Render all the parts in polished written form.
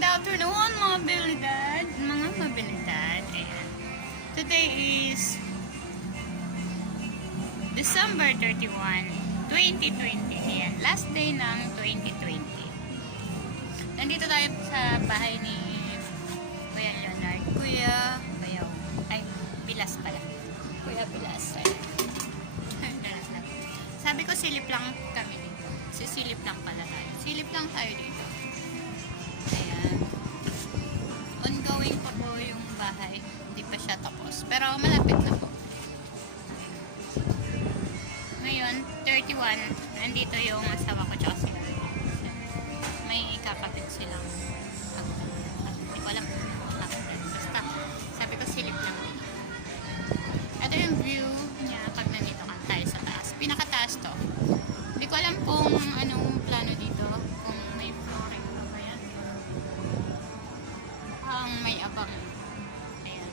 good afternoon mga abilidad. Mga mabilidad. Ayan. Today is December 31, 2020. Ayan. Last day ng 2020. Nandito tayo sa bahay ni Kuya Leonard. Kuya Bayaw. Ay, Bilas pala. Kuya Bilas. Ayan. Sabi ko silip lang kami dito. Sisilip lang pala tayo. Silip lang tayo dito. Ayan. Ongoing pa po yung bahay. Hindi pa siya tapos. Pero malapit na po. Ngayon, 31. Nandito yung asawa ko tsaka sila. May ikakapit silang hindi ko alam. Basta, sabi ko silip lang dito. Ito yung view niya pag nandito ka tayo sa taas. Pinakataas to. Hindi ko alam kung anong plano dito. Kung may flooring pa ba yan. May abang. Ayan.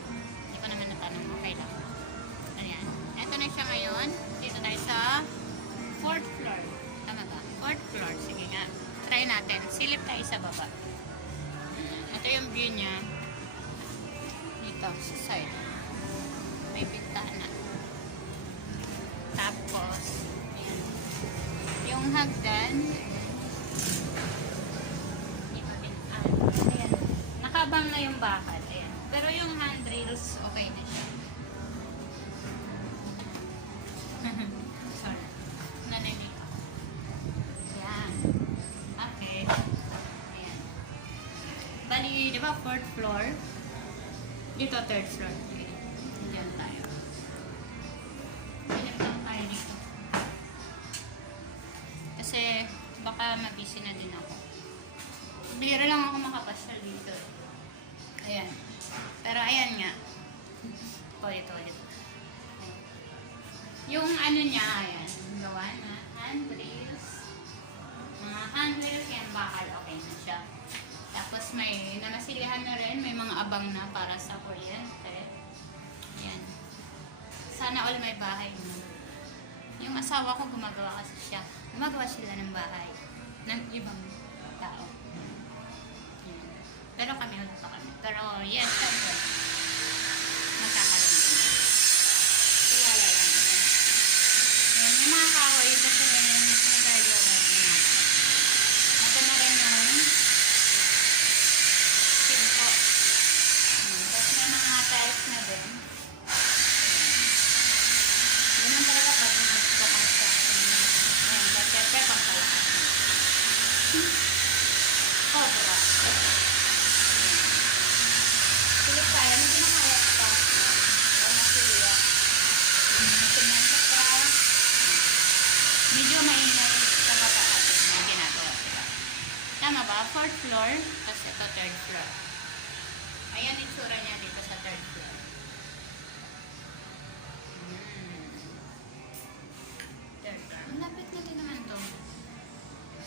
Hindi ko naman natanong. Okay lang. Ayan. Ito na siya ngayon. Dito tayo sa 4th floor. Tama ba? 4th floor. Sige nga. Try natin. Silip tayo sa baba. Ito yung view niya. Dito. Sa side. May bintana. Tapos, ayan. Yung hagdan, ayan. Nakabang na yung bakal. Ayan. Pero yung handrails, okay na siya. Sorry. Nananig ako. Ayan. Okay. Ayan. Bali, di ba 4th floor? Dito 3rd floor. Diyan tayo. Bilip lang tayo dito. Kasi baka mabisi na din ako. Bira lang ako makapasyal dito. Ayan. Pero ayan nga. Ulit. Yung ano niya, ayan. Gawa na handrails. Mga handrails yan, bakal okay na siya. Tapos may namasilihan na rin. May mga abang na para sa kuryente. Ayan. Sana all may bahay mo. Yung asawa ko gumagawa kasi siya. Gumagawa sila ng bahay. Ng ibang tao. Ayan. Pero kami ulit pa kami. Pero yes, syempre. Magkakaroon din. Tiwala lang. Ayan. May mga kahoy kasi nagagawa din ako. Ito na rin yung pinto. Tapos may mga tiles na din. Ganun talaga pag nag-construction. Ayan, syempre pangkalakas. Cobra. Silip tayo. Medyo nakayat pa. Huwag masiliya. Sinensya pa. Medyo mainay sa bataas na ginagawa sila. Tama ba? 4th floor. Tapos ito 3rd floor. Ayan itsura niya dito sa 3rd floor. Malapit na din naman to.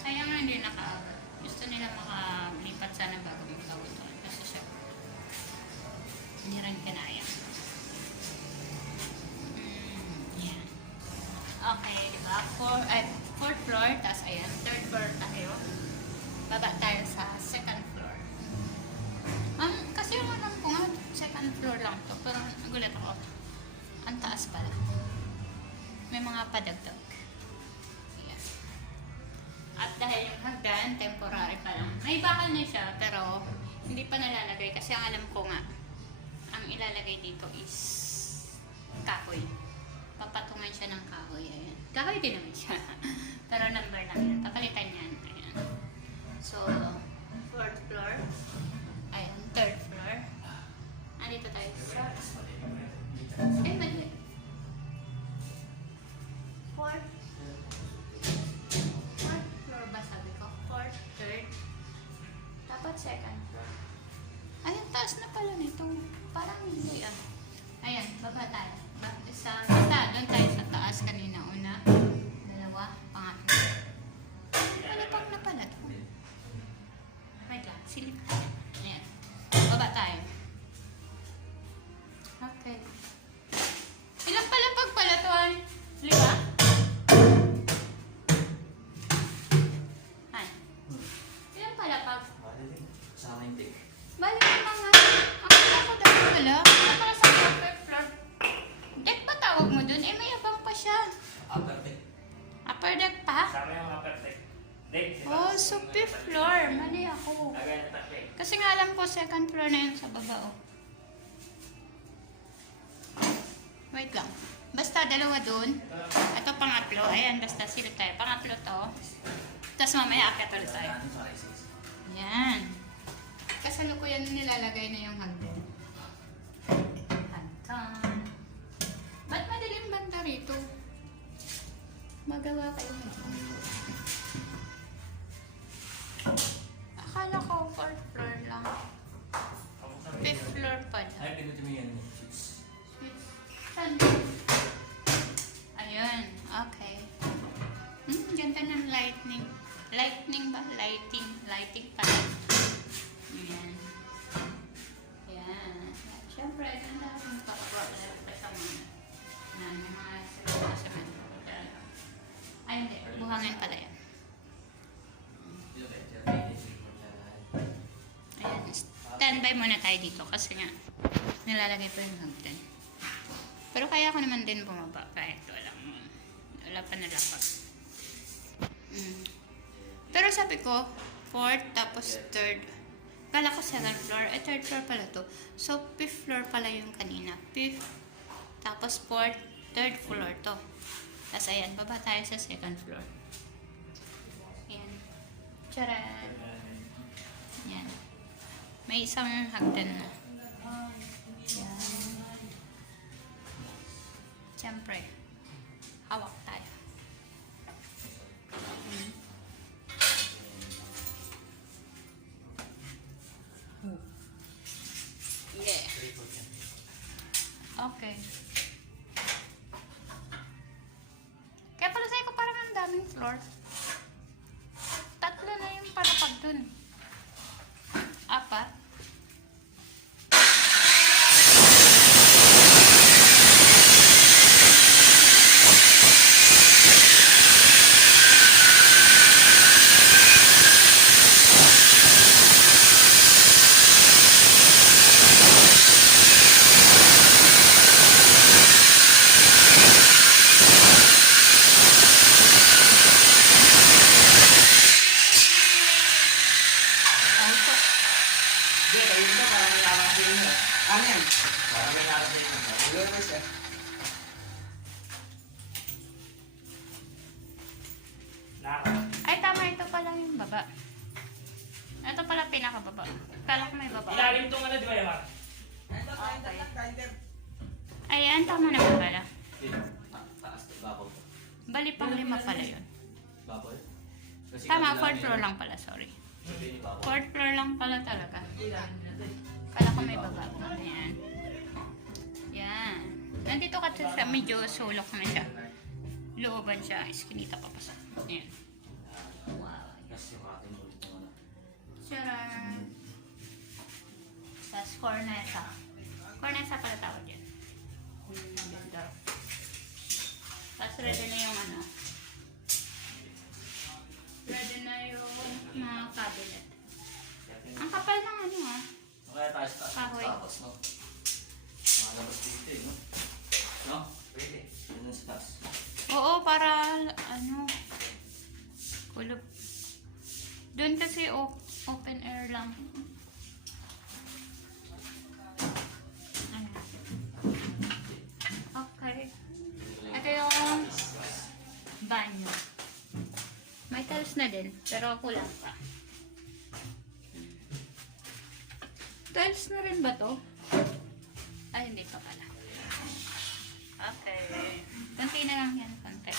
Sayang nga hindi nakaabot. Gusto nila makalipat sana bago magtawid to. Kasi siya hindi rin kinaya. Yan. Okay, diba? 4th floor, tapos ayan, 3rd floor tayo. Baba tayo sa 2nd floor. Kasi yung alam ko nga, 2nd floor lang to. Pero nagulat ako. Ang taas pala. May mga padagdag. Ayan. At dahil yung hagdan, temporary pa lang. May bakal na siya, pero hindi pa nalalagay. Kasi ang alam ko nga, ang ilalagay dito is kahoy. Papatungan siya ng kahoy. Ayan. Kahoy din naman siya. Pero number lang yan. Papalitan yan. Ayan. So, 4th floor. Ayan, 3rd floor. Andito tayo sa... Ay, mali. 4th floor ba sabi ko? 4th, 3rd. Dapat 2nd floor. Ayan, taas na pala nito. Parang hindi ah. Ayan, baba tayo. Basta, doon tayo sa taas kanina. Una, dalawa, pangatlo. Palapag na pala ito. Wait lang, silip tayo. Ayan. Baba tayo. Okay. Ilang palapag pala ito? 5? Ay. Ilang palapag? Sa akin wala. Para sa upper floor. Deck ba tawag mo dun? Eh, may abang pa siya. Upper deck. Upper deck pa? Sama yung upper deck. Deck, diba? Oh, so fifth floor. Mali ako. Agay na deck. Kasi nga alam ko, second floor na yun sa baba, oh. Wait lang. Basta dalawa dun. Ito pangatlo. Ayan, basta silip tayo. Pangatlo to. Tapos mamaya akit ulit tayo. Yan. Kasalukuyan nilalagay na yung hagdan. Hagdan. Ba't madilim banda rito? Magawa kayo nito. Akala ko 4th floor lang. 5th floor pala. Ay, pinutin mo yan. Saan? Ayun. Okay. Ganda ng lightning. Lightning ba? Lighting. Lighting pala. Ayan. Ayan. Siyempre, ganda akong kapag-order sa mga sabi. Ay, hindi. Buhangin pala yan. Ayan. Standby muna tayo dito kasi nga nilalagay pa yung hagdan. Pero kaya ko naman din bumaba kahit wala pa nalapag. Pero sabi ko, 4th tapos 3rd. Kala ko 2nd floor. 3rd floor pala to. So, 5th floor pala yung kanina. 5th, tapos 4th, 3rd floor to. Tapos ayan, baba tayo sa 2nd floor. Ayan. Charan! Ayan. May isang hagdan na. Ayan. Siyempre, hawak tayo. Yeah. Okay. Kaya pala sa'yo ko parang ang daming floor. 3 na yung palapag dun. 4. Hindi, kayo ito, parang may lamang sa'yo na. Ano yan? Parang may lamang sa'yo na. Ulo naman siya. Laka. Ay, tama. Ito pala yung baba. Ito pala pinakababa. Kala ko may baba. Ilalim itong ano, di ba yung mga? Ayan, tama naman pala. Taas to, babaw. Bali pang 5 pala yun. Babaw. Kasi Tama, kabila 4th niya, floor lang pala. Sorry. sabi ni babaw. 4th floor lang pala talaga. Kala ko may baba. Ayan. Yan. Nandito ka siya. Medyo sulok na siya. Looban siya. Iskinita pa pa sa. Ayan. Wow. Kasi yung ating ulit ng ano. Charan! Tapos corneta. Corneta pala tawag yan. Ganda. Tapos ready na yung ano. Ready na yung mga cabinet. Ang kapal ng ano ah. Kaya tayo sa taas. Kahoy. Tapos, no? Malabas dito eh, no? No? Pwede. Yan sa taas. Oo, para ano. Kulob. Doon kasi open air lang. Ayan. Okay. Ito yung banyo. May tiles na din, pero kulang pa. Tiles na rin ba to? Ay, hindi pa pala. Okay. Kunti na lang yan, konti.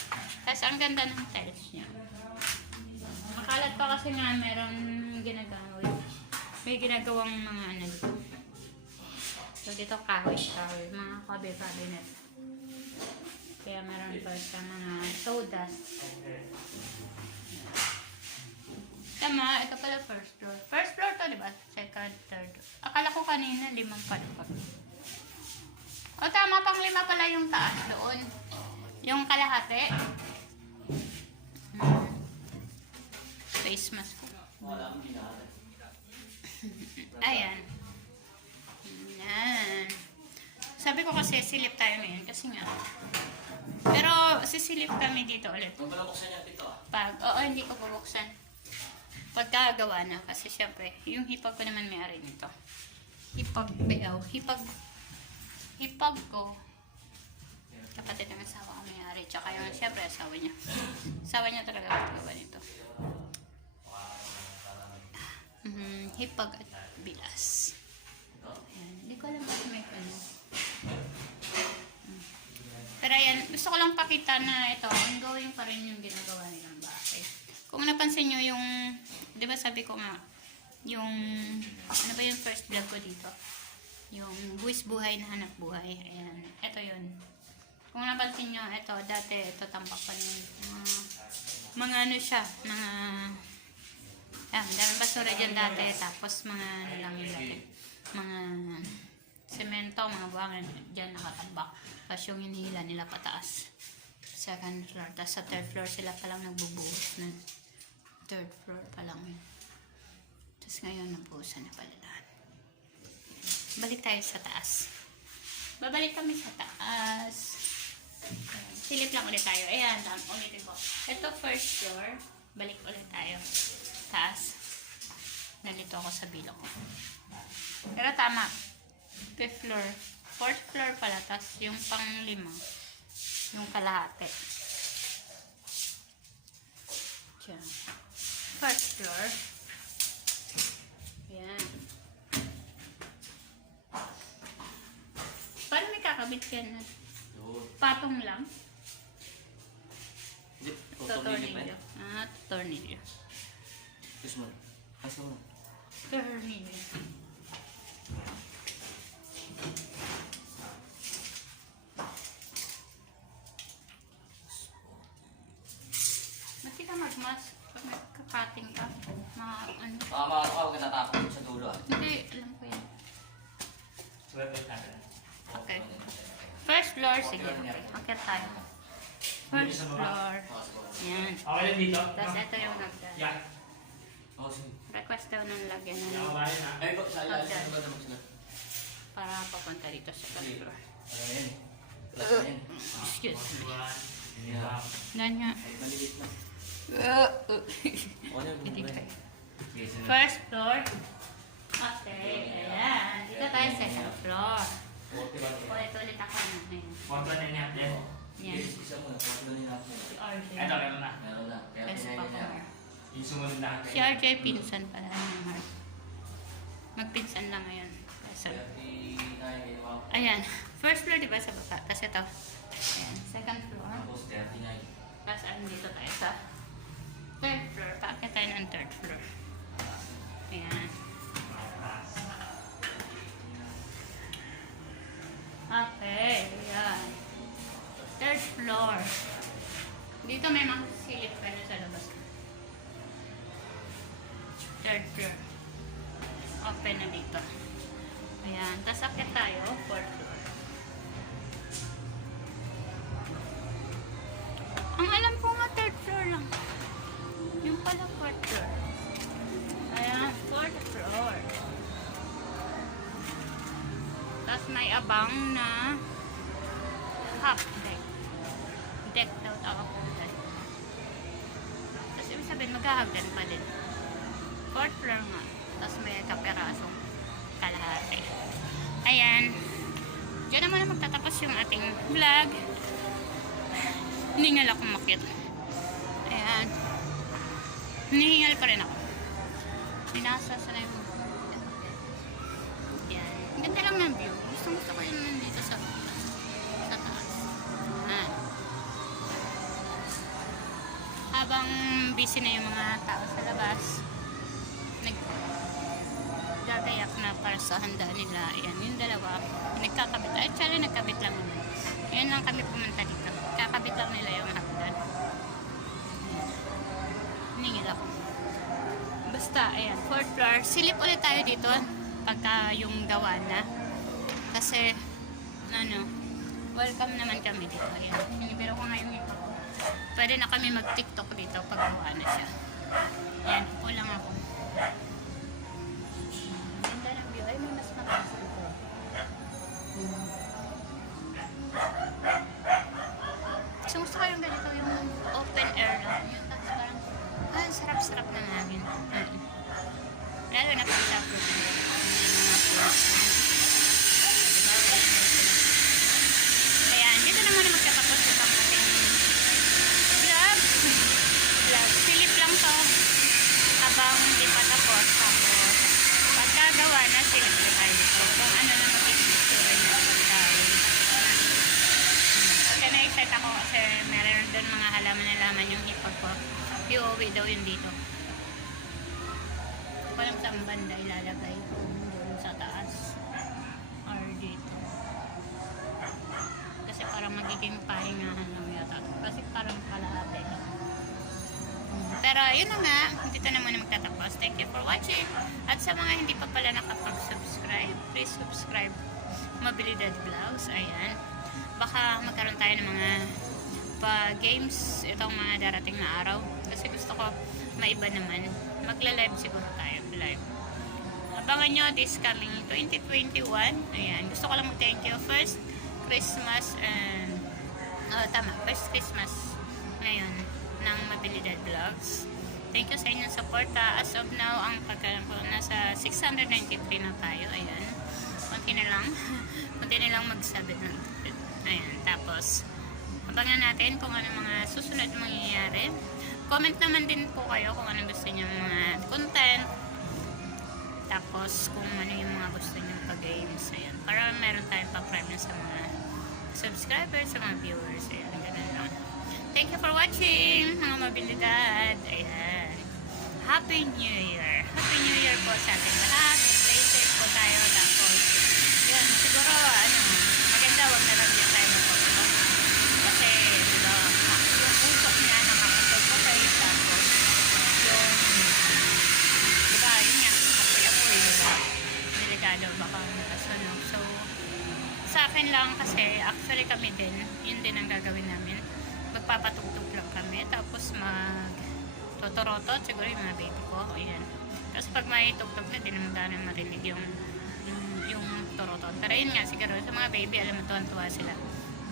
Tapos ang ganda ng tiles niya. Makalat pa kasi nga meron ginagawin. May ginagawang mga ano dito. So dito kahoy, mga cabinet. Kaya meron pa sa mga sodas. Tama, ito pala first floor. First floor to, di ba? Second, third. Akala ko kanina 5 pala. O tama, pang 5 pala yung taas doon. Yung kalahati. Face mask. Wala akong ginagawa. Ayan. Ayan. Sabi ko kasi silip tayo ngayon kasi nga. Pero sisilip kami dito ulit. Kung pala buksan niya dito ah. Oo, hindi ko bubuksan. Pagkagawa na kasi syempre, yung hipag ko naman may-ari nito. Hipag ko. Kapatid ng asawa ko may-ari. Tsaka yung syempre asawa niya. Asawa niya talaga magagawa nito. Hipag at bilas. Ayan. Hindi ko alam kung may ano. Pero ayan, gusto ko lang pakita na ito, ongoing pa rin yung ginagawa nilang bahay. Kung napansin nyo yung, di ba sabi ko nga, yung, ano ba yung first vlog ko dito? Yung buwis buhay na hanap buhay. Ayan, ito yun. Kung napansin nyo, ito, dati, ito tampakan yun. Mga ano siya, mga, daming basura dyan dati, tapos mga, ano lang yun dati, mga, semento, mga buwangan, dyan nakatambak. Tapos yung hinihila nila pataas. Second floor. Tapos sa third floor sila palang nagbubuhos na. Third floor pa lang yun. Tapos ngayon nabuhusan na pala lahat. Balik tayo sa taas. Babalik kami sa taas. Ayan. Silip lang ulit tayo. Ayan, ulitin ko. Ito first floor. Balik ulit tayo. Taas. Nalito ako sa bilog ko. Pero tama. Fifth floor. Fourth floor pala, tas yung pang-lima, yung kalahati. Diyan. First floor. Yan. Paano may kakabit yan? Patong lang? Hindi, Tornilyo. Tornilyo. Gusto mo. Asa mo. Tornilyo. Mati ka magmas pag nagkakating ka. Ano? Makakalo ka, huwag ka natakot sa dulo ah. Hindi, alam ko yan. Swerte natin. Okay. First floor, sige. Okay tayo. First floor. Yan. Okay lang dito? Tapos ito yung hagdan. Yan. Oo, sige. Request daw ng lagyan Yan na ako bahay na. Ay, sa ilalim na ba naman sila? para papunta dito sa first floor. Ano na yun? Plus na yun. Excuse me. Yeah. Ganyan. Ay, maliit na. Ano yung Hindi bumabay? kayo. First floor. Okay, ayan. Dito tayo sa second floor. Ulit-ulit ako na ngayon. Kontra na niya. Yan. Yan. Yes, isa mo na. Pagkulonin natin. Si RJ. Ito, meron na. Meron na. Kaya Kasi pinayin pa niya. Yung sumunod na. Si RJ pinsan pala ng Mark. Magpinsan lang ngayon. So, Kaya pinayin niya. ayan. First floor, di ba, sa baba? Tapos ito. Ayan. Second floor. Tapos 39. Tapos andito tayo sa third floor. Paakit tayo ng third floor. Ayan. Okay. Ayan. Third floor. Dito may mga silip ka na sa labas. Third floor. Open na dito. Ayan. Tapos akit tayo. Fourth floor. Ang alam ko nga third floor lang. Yung pala fourth floor. Ayan. Fourth floor. Tapos may abang na half deck. Deck daw tawag ko dyan. Tapos ibig sabihin maghahagdan pa din. Fourth floor nga. Tapos may kaperasong kalahati. Ayan. Diyan naman na magtatapos yung ating vlog. Hiningal ako makit. Ayan. Hinihingal pa rin ako. Binasasa na yung yan. Ang ganda lang ng view. Gusto ko yun nandito sa taas. Ayan. Habang busy na yung mga tao sa labas, nagdadayak na para sa handa nila. Ayan, yung dalawa. Nagkakabit. Actually, nagkabit lang naman. Ayan lang kami pumunta dito. Kakabit lang nila yung hagdan. Hiningil ako. Basta, ayan, fourth floor. Silip ulit tayo dito pagka yung gawa na. Kasi, ano, welcome naman kami dito. Ayan, hinibiro ko nga yung ito. Pwede na kami mag-tiktok dito pag gawa na siya. Ayan, upo lang ako. Ganda ng view. Ay, may mas mataas dito. ko. Iuwi daw yun dito. Hindi ko alam saan banda ilalagay. Kung doon sa taas or dito. Kasi parang magiging pahingahan lang yata. Kasi parang kalahati. Pero yun na nga, dito na muna magtatapos. Thank you for watching. At sa mga hindi pa pala nakapag-subscribe, please subscribe Mobilidad Vlogs. Ayan. Baka magkaroon tayo ng mga games itong mga darating na araw. Kasi gusto ko maiba naman. Magla-live siguro tayo. Live. Abangan nyo this coming 2021. Ayan. Gusto ko lang mag-thank you. First Christmas and first Christmas ngayon ng Mobilidad Vlogs. Thank you sa inyong suporta. As of now, ang pagkalang ko nasa 693 na tayo. Ayan. Kunti na lang. Kunti na lang magsabit ng ayan. Tapos abangan natin kung ano mga susunod mangyayari. Comment naman din po kayo kung ano gusto niyo mga content. Tapos kung ano yung mga gusto niyo pa-games. Ayan. Para meron tayong pa-prime sa mga subscribers, sa mga viewers. Ayan. Ganun lang. Thank you for watching mga Mobilidad. Ayan. Happy New Year. Happy New Year po sa ating lahat. Stay safe po tayo. Tapos yun. Siguro maganda wag na lang din tayo mag-photo. Kasi diba, yung usok niya nakakapag-photo. Tapos yung diba, yun nga, apoy-apoy, diba, delikado baka makasunog. So sa akin lang kasi actually kami din, yun din ang gagawin namin. Magpapatugtog lang kami, tapos mag-totorotot siguro yung mga baby ko. Ayan. Tapos pag may tugtog na, di naman dahil marinig yung torotot. Pero yun nga, siguro sa mga baby, alam mo, tuwan-tuwa sila.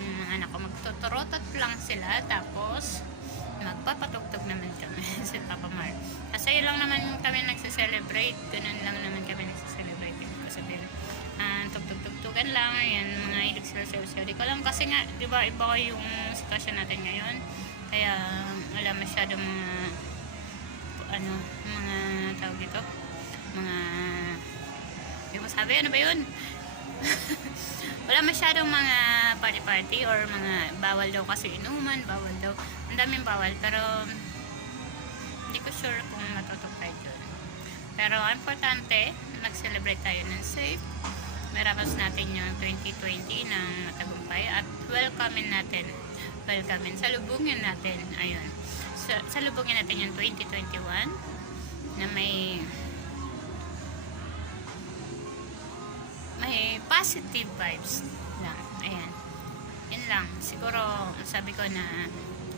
Yung mga anak ko, magtotorotot lang sila, tapos magpapatugtog naman kami si Papa Mar. Kasi yun lang naman kami nagsiselebrate. Ganun lang naman kami nagsiselebrate. Ko sabihin, tugtog-tugtugan lang. Ayan, mga ilig sila. Di ko alam kasi nga, di ba, iba ko yung sitwasyon natin ngayon. Kaya, wala masyadong mga tawag dito, mga, di mo sabi, ano ba yun? Wala masyadong mga party-party or mga bawal daw kasi inuman, bawal daw. Ang daming bawal, pero hindi ko sure kung matutupad yun. Pero, importante, nag-celebrate tayo ng safe. Merapas natin yung 2020 ng matagumpay at welcomein natin. Salubungin natin. Ayun. Salubungin natin yung 2021 na may positive vibes lang. Ayan. Yun lang. Siguro, sabi ko na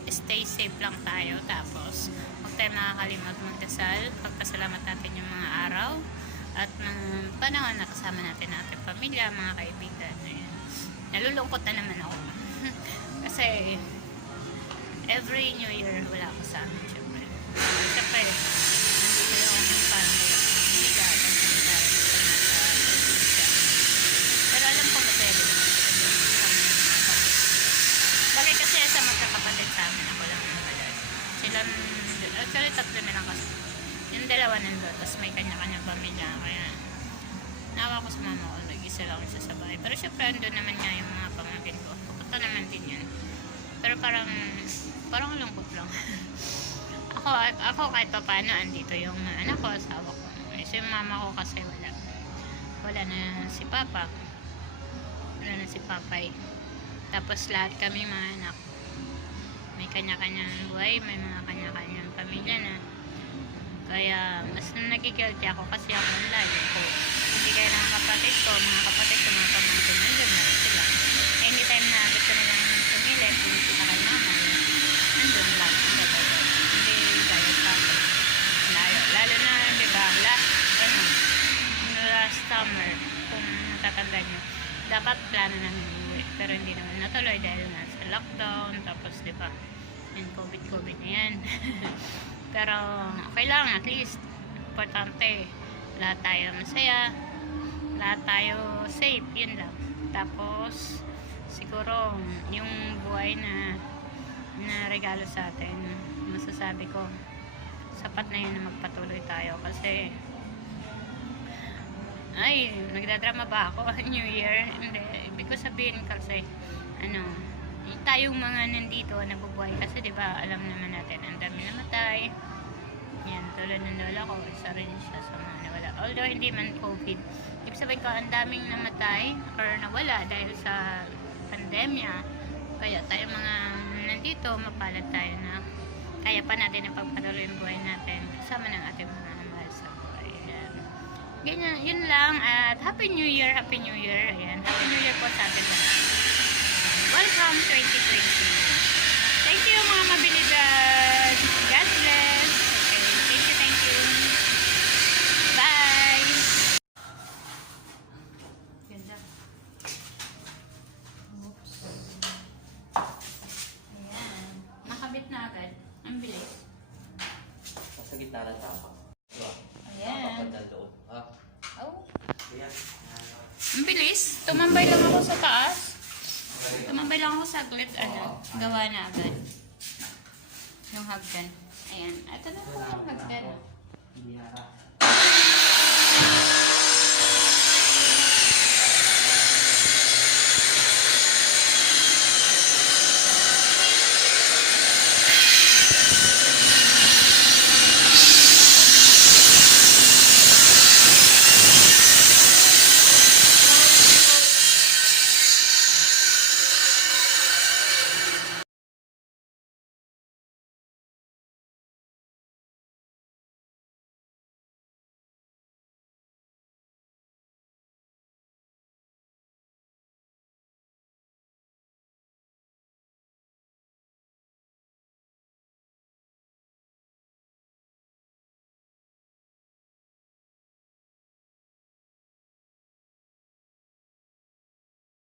stay safe lang tayo. Tapos, huwag tayo nakakalimag magdasal. Pagpasalamat natin yung mga araw at ng panahon na kasama natin ating pamilya, mga kaibigan. Ayan. Nalulungkot na naman ako. Kasi every New Year wala ako sa amin, syempre. Syempre, nandito yung aking family. Hindi lahat ang sila sa probinsya. Pero alam ko masaya din naman. Bagay kasi sa magkakapatid sa amin, ako lang ang wala. Silang, actually tatlo na lang kasi. Yung dalawa nandun, tapos may kanya-kanyang pamilya. Kaya, nawa ko sa mama ko, nag-isa lang isa sa bahay. Pero syempre, andun naman nga yung mga pamangkin ko. Pupunta naman din yun. Pero parang lungkot lang. ako kahit pa paano, andito yung anak ko, asawa ko. So yung mama ko kasi wala. Wala na si Papa. Wala na si Papay. Tapos lahat kami mga anak. May kanya-kanyang buhay, may mga kanya-kanyang pamilya na. Kaya, mas nagigilty ako kasi ako ang layo ko. Hindi kaya ng kapatid ko, mga pamangkin, nandun na sila. Eh, anytime na gusto nilang sumilip, hindi sila kay mama, nandun lang. Hindi gaya sa akin. Layo. Lalo na, di ba, last summer, kung natatanda nyo, dapat plano namin uwi. Pero hindi naman natuloy dahil nasa lockdown, tapos di ba, yung COVID na yan. Pero okay lang, at least importante, lahat tayo masaya, lahat tayo safe, yun lang. Tapos siguro yung buhay na regalo sa atin, masasabi ko sapat na yun na magpatuloy tayo. Kasi nagdadrama ba ako? New Year? Hindi, ibig ko sabihin kasi tayong mga nandito nabubuhay kasi 'di ba alam naman natin ang dami namatay. Yan, tulad ng lola ko, isa rin siya sa mga nawala. Although hindi man COVID, ibig sabihin ko ang daming namatay or nawala dahil sa pandemya. Kaya tayo mga nandito, mapalad tayo na kaya pa natin ang pagpatuloy yung buhay natin kasama ng ating mga mahal sa buhay. Ayan. Ganyan, yun lang. At Happy New Year, Happy New Year. Ayan, Happy New Year po sa atin lahat. Welcome 2020. Thank you mga mabilidad. God bless. Okay, thank you. Bye. Ganda. Oops. Ayan. Nakabit na agad. Ang bilis. Nasa gitna ng tapak. Diba? Ayan. Papadal doon. Ha? Oh. Ayan. Ang bilis. Tumambay lang ako sa taas. Tumambay lang ako saglit. Gawa na agad. Yung hagdan. Ayan. Ito na po yung hagdan. Hindi na.